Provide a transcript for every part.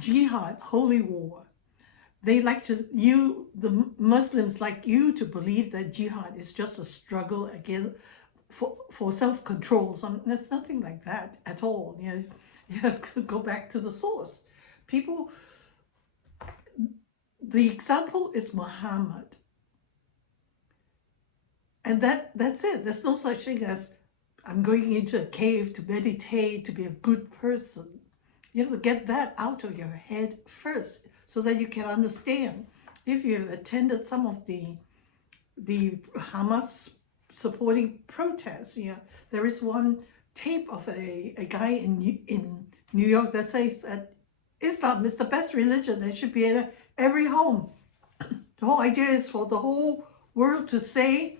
jihad, holy war. They like to, the Muslims like you to believe that jihad is just a struggle against for self-control. There's nothing like that at all. You have to go back to the source. People, the example is Muhammad. And that's it. There's no such thing as I'm going into a cave to meditate, to be a good person. You have to get that out of your head first so that you can understand. If you've attended some of the Hamas supporting protests, there is one tape of a guy in New York that says that Islam is the best religion. It should be in every home. The whole idea is for the whole world to say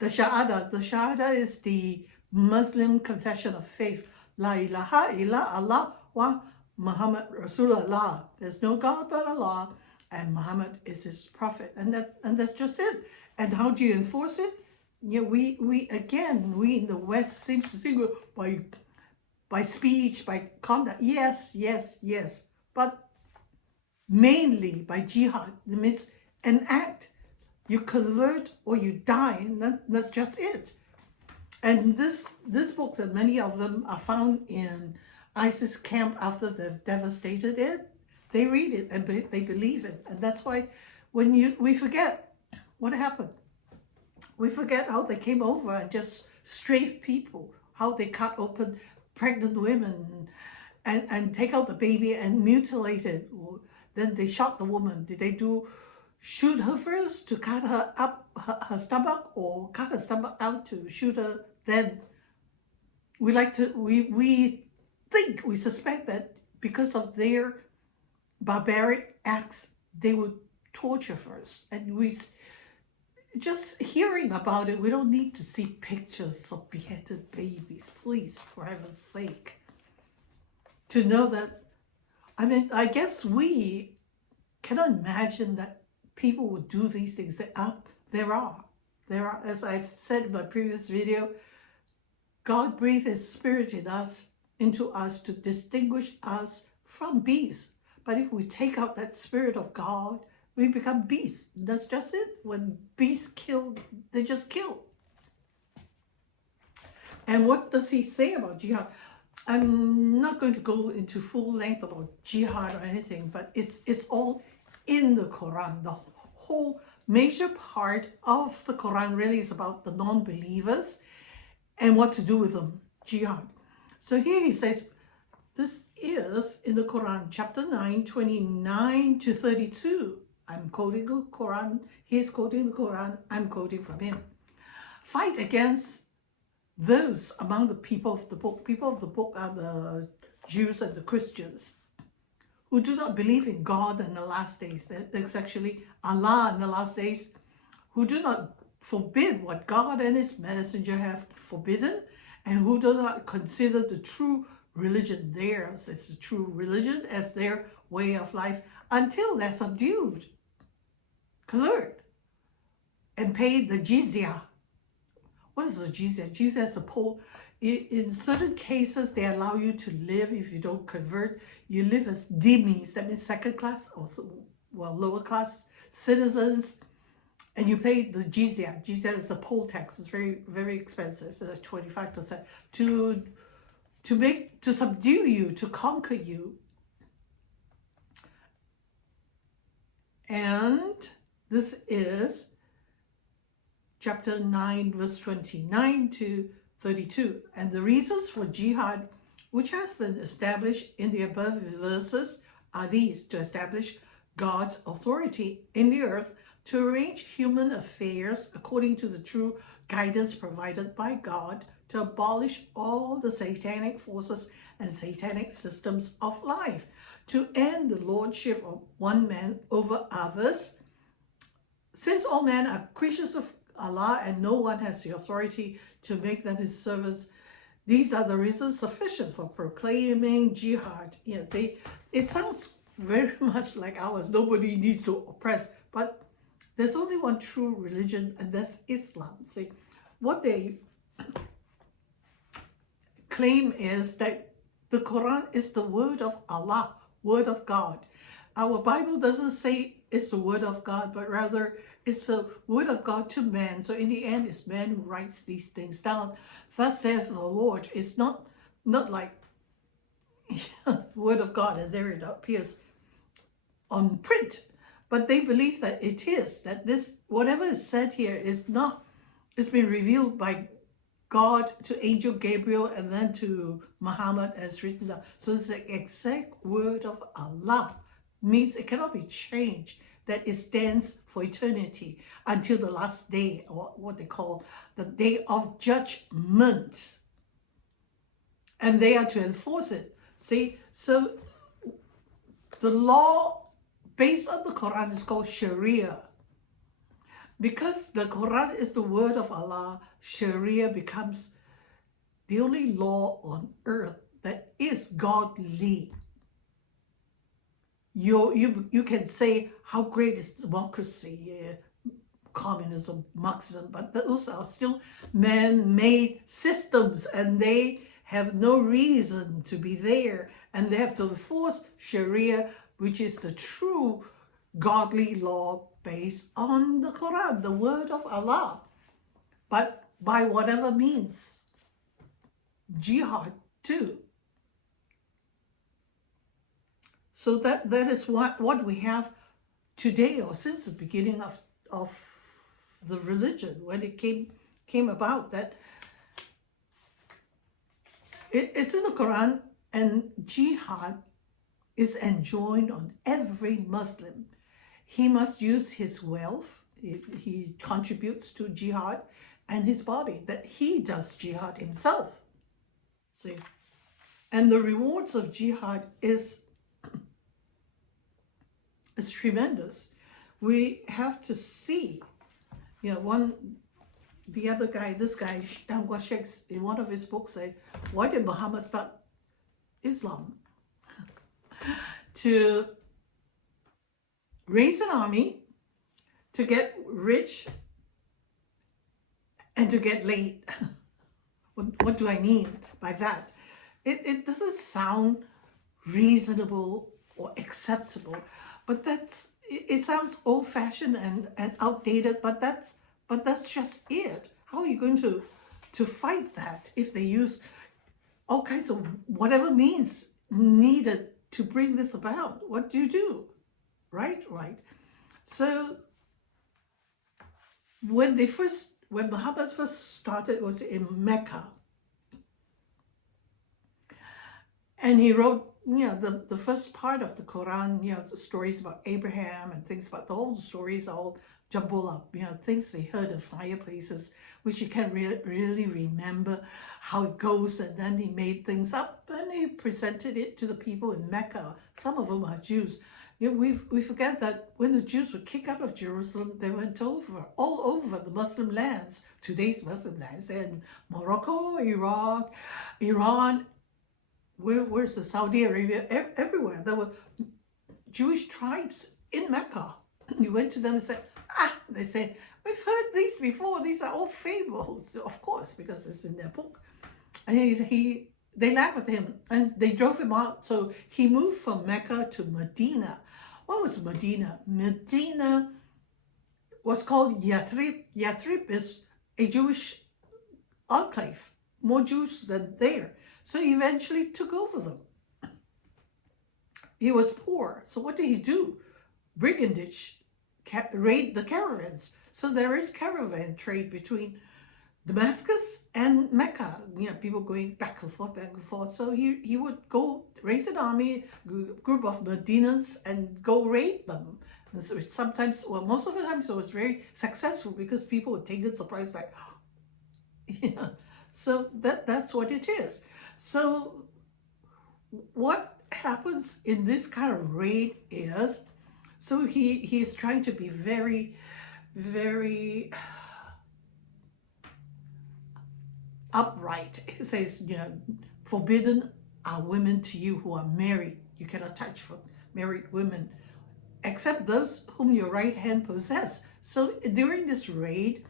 the Shahada. The Shahada is the Muslim confession of faith. La ilaha illa Allah wa Muhammad Rasulullah. There's no God but Allah, and Muhammad is his prophet. And that's just it. And how do you enforce it? We in the West seems to think by speech, by conduct. Yes. But mainly by jihad. It means an act. You convert or you die, and that's just it. And this books, and many of them are found in ISIS camp after they've devastated it. They read it and they believe it. And that's why when we forget what happened. We forget how they came over and just strafed people, how they cut open pregnant women and take out the baby and mutilate it. Then they shot the woman. Did they shoot her first to cut her up her stomach, or cut her stomach out to shoot her? Then we suspect that because of their barbaric acts, they would torture first. And we just hearing about it, we don't need to see pictures of beheaded babies, please, for heaven's sake. To know that, I guess we cannot imagine that people would do these things. There are, as I've said in my previous video, God breathed his spirit into us to distinguish us from beasts. But if we take out that spirit of God, we become beasts. That's just it. When beasts kill, they just kill. And what does he say about jihad? I'm not going to go into full length about jihad or anything, but it's all in the Quran. The whole major part of the Quran really is about the non-believers and what to do with them, jihad. So here he says, this is in the Quran, chapter 9, 29 to 32. I'm quoting the Quran, he's quoting the Quran, I'm quoting from him. Fight against those among the people of the book. People of the book are the Jews and the Christians who do not believe in God in the last days. That's actually Allah in the last days, who do not forbid what God and his messenger have forbidden, and who do not consider the true religion theirs. It's the true religion as their way of life until they're subdued, convert, and pay the jizya. What is the jizya? Jizya is a poll. In certain cases, they allow you to live, if you don't convert, you live as dhimmis, that means second class or lower class citizens, and you pay the jizya. Jizya is a poll tax. It's very, very expensive. It's like 25% to subdue you, to conquer you. And this is chapter 9, verse 29 to 32. And the reasons for jihad, which have been established in the above verses, are these: to establish God's authority in the earth, to arrange human affairs according to the true guidance provided by God, to abolish all the satanic forces and satanic systems of life, to end the lordship of one man over others. Since all men are creatures of Allah and no one has the authority to make them his servants, these are the reasons sufficient for proclaiming jihad. It sounds very much like ours. Nobody needs to oppress, but there's only one true religion, and that's Islam. See, what they claim is that the Quran is the word of Allah, word of God. Our Bible doesn't say it's the word of God, but rather it's the word of God to man. So in the end, it's man who writes these things down. Thus saith the Lord. It's not like word of God, and there it appears on print. But they believe that it is, that this, whatever is said here is not, it's been revealed by God to Angel Gabriel and then to Muhammad as written down. So it's the exact word of Allah. Means it cannot be changed, that it stands for eternity until the last day, or what they call the day of judgment. And they are to enforce it. See, so the law based on the Quran is called Sharia. Because the Quran is the word of Allah, Sharia becomes the only law on earth that is godly. You can say how great is democracy, communism, Marxism, but those are still man-made systems, and they have no reason to be there, and they have to enforce Sharia, which is the true godly law based on the Quran, the word of Allah, but by whatever means. Jihad too. So that is what we have today, or since the beginning of the religion, when it came about, that it's in the Quran, and jihad is enjoined on every Muslim. He must use his wealth, he contributes to jihad, and his body, that he does jihad himself. See, and the rewards of jihad is tremendous. We have to see, the other guy, this guy, Angwa Sheikhs, in one of his books say, why did Muhammad start Islam? To raise an army, to get rich, and to get laid. What do I mean by that? It doesn't sound reasonable or acceptable, but it sounds old-fashioned and outdated, but that's just it. How are you going to fight that if they use all kinds of whatever means needed to bring this about? What do you do? Right. So when Muhammad first started, it was in Mecca, and he wrote the first part of the Quran, the stories about Abraham and things, but the whole stories all jumbled up, things they heard in fireplaces, which you can't really remember how it goes, and then he made things up and he presented it to the people in Mecca. Some of them are Jews. We forget that when the Jews were kicked out of Jerusalem, they went all over the Muslim lands, today's Muslim lands, in Morocco, Iraq, Iran, where's the Saudi Arabia, everywhere. There were Jewish tribes in Mecca. You went to them and said, they said, we've heard these before, these are all fables, of course, because it's in their book. And they laughed at him and they drove him out. So he moved from Mecca to Medina. What was Medina? Medina was called Yathrib. Yathrib is a Jewish enclave, more Jews than there. So he eventually took over them. He was poor. So what did he do? Brigandage, raid the caravans. So there is caravan trade between Damascus and Mecca. People going back and forth. So he would go raise an army, group of Medinans, and go raid them. And so sometimes, well, most of the time, so it was very successful because people were taken surprised, like, So that's what it is. So what happens in this kind of raid is, so he's trying to be very, very upright. He says, forbidden are women to you who are married. You cannot touch married women, except those whom your right hand possess. So during this raid,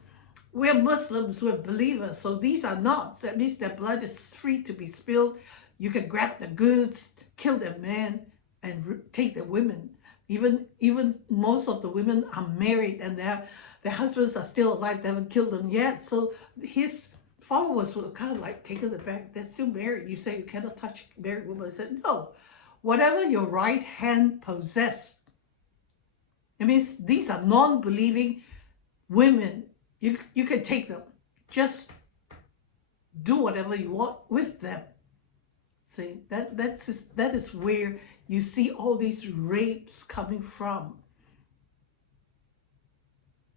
we're Muslims, we're believers, so these are not. That means their blood is free to be spilled. You can grab the goods, kill their men, and take the women. Even most of the women are married and their husbands are still alive. They haven't killed them yet. So his followers were kind of like taken aback. They're still married. You say you cannot touch married women. I said, no. Whatever your right hand possess, it means these are non-believing women. You can take them. Just do whatever you want with them. See, that is where you see all these rapes coming from.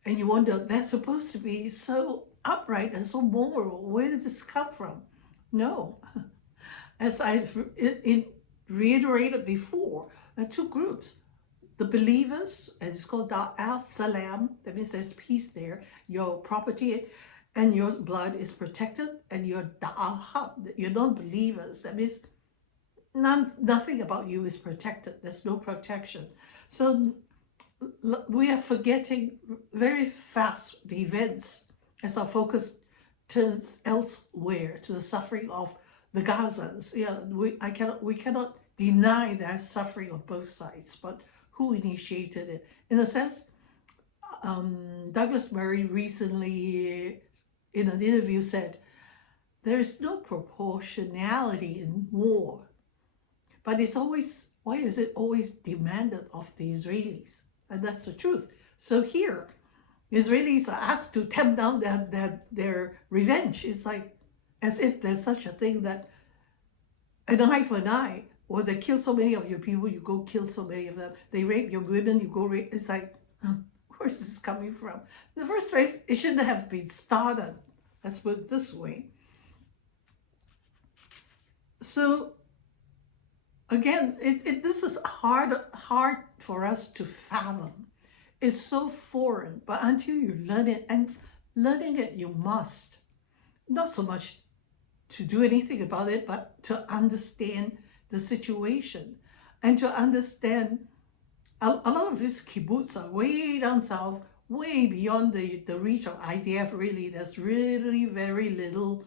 And you wonder, they're supposed to be so upright and so moral. Where did this come from? No. As I've reiterated before, there are two groups. The believers, and it's called Dar al-Salam, that means there's peace there. Your property and your blood is protected, and your Dar al-Harb, your non-believers, that means nothing about you is protected. There's no protection. So we are forgetting very fast the events as our focus turns elsewhere, to the suffering of the Gazans. Yeah, we cannot deny their suffering on both sides, but who initiated it? In a sense, Douglas Murray recently in an interview said, there is no proportionality in war, but it's always, why is it always demanded of the Israelis? And that's the truth. So here, Israelis are asked to tamp down their revenge. It's like as if there's such a thing that an eye for an eye, or they kill so many of your people, you go kill so many of them. They rape your women, you go rape. It's like, where's this coming from? In the first place, it shouldn't have been started. Let's put it this way. So again, this is hard for us to fathom. It's so foreign, but until you learn it, and learning it you must, not so much to do anything about it, but to understand the situation and to understand a lot of these kibbutz are way down south, way beyond the reach of IDF. Really, there's really very little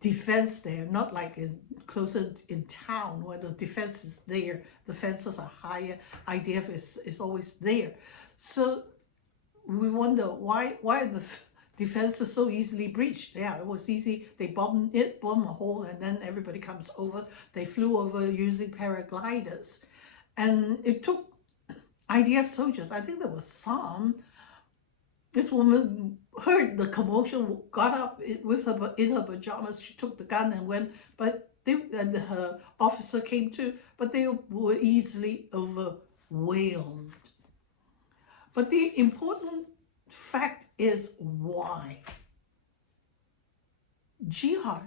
defense there, not like closer in town where the defense is there, the fences are higher, IDF is always there. So we wonder why the defense is so easily breached. Yeah, it was easy. They bomb a hole, and then everybody comes over. They flew over using paragliders, and it took IDF soldiers, I think there was some. This woman heard the commotion, got up in her pajamas. She took the gun and went, and her officer came too, but they were easily overwhelmed. But the important fact is why. Jihad.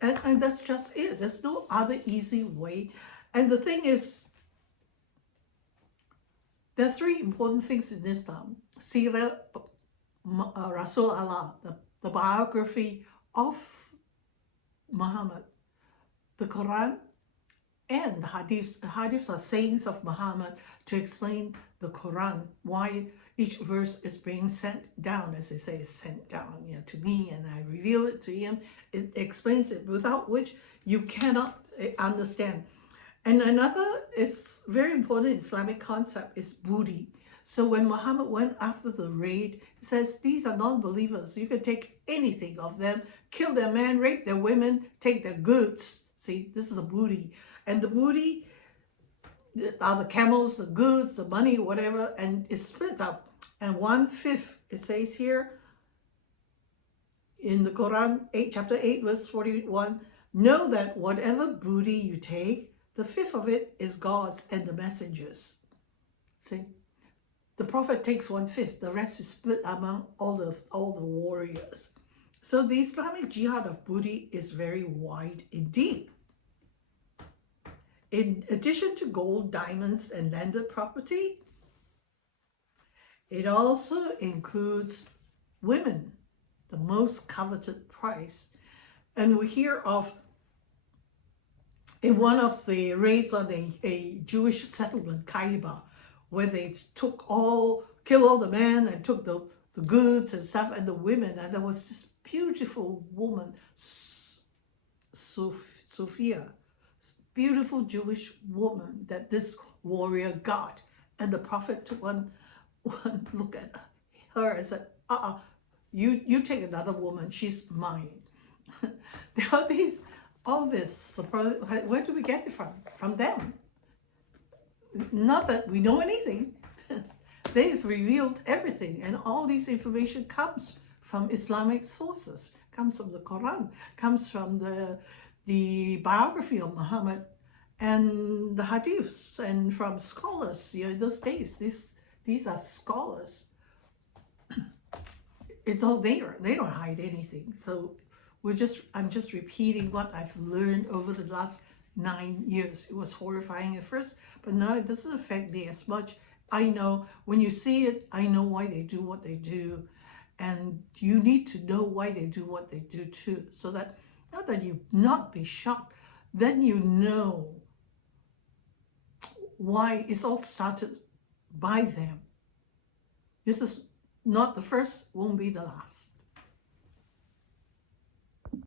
And that's just it. There's no other easy way. And the thing is, there are three important things in Islam. Sirah Rasul Allah, the biography of Muhammad, the Quran, and the Hadiths. The Hadiths are sayings of Muhammad to explain the Quran, why each verse is being sent down, as they say, is sent down to me, and I reveal it to him. It explains it, without which you cannot understand. And another is very important Islamic concept is booty. So when Muhammad went after the raid, he says, these are non-believers. You can take anything of them, kill their men, rape their women, take their goods. See, this is the booty. And the booty are the camels, the goods, the money, whatever, and it's split up. And 1/5, it says here in the Quran, chapter 8, verse 41, know that whatever booty you take, the 5th of it is God's and the messengers. See, the Prophet takes 1/5, the rest is split among all the warriors. So the Islamic jihad of booty is very wide indeed. In addition to gold, diamonds, and landed property, it also includes women, the most coveted prize. And we hear of, in one of the raids on a Jewish settlement, Kaiba, where they killed all the men and took the goods and stuff, and the women, and there was this beautiful woman, Sophia, beautiful Jewish woman that this warrior got. And the prophet took one look at her and said, you take another woman, she's mine. There are all this surprise. Where do we get it from? From them. Not that we know anything. They've revealed everything, and all this information comes from Islamic sources, comes from the Quran, comes from the biography of Muhammad and the hadiths, and from scholars. In those days, these are scholars. It's all there. They don't hide anything. So I'm just repeating what I've learned over the last 9 years. It was horrifying at first, but now it doesn't affect me as much. I know when you see it, I know why they do what they do, and you need to know why they do what they do too, so that not that you not be shocked, then you know why it's all started by them. This is not the first, won't be the last.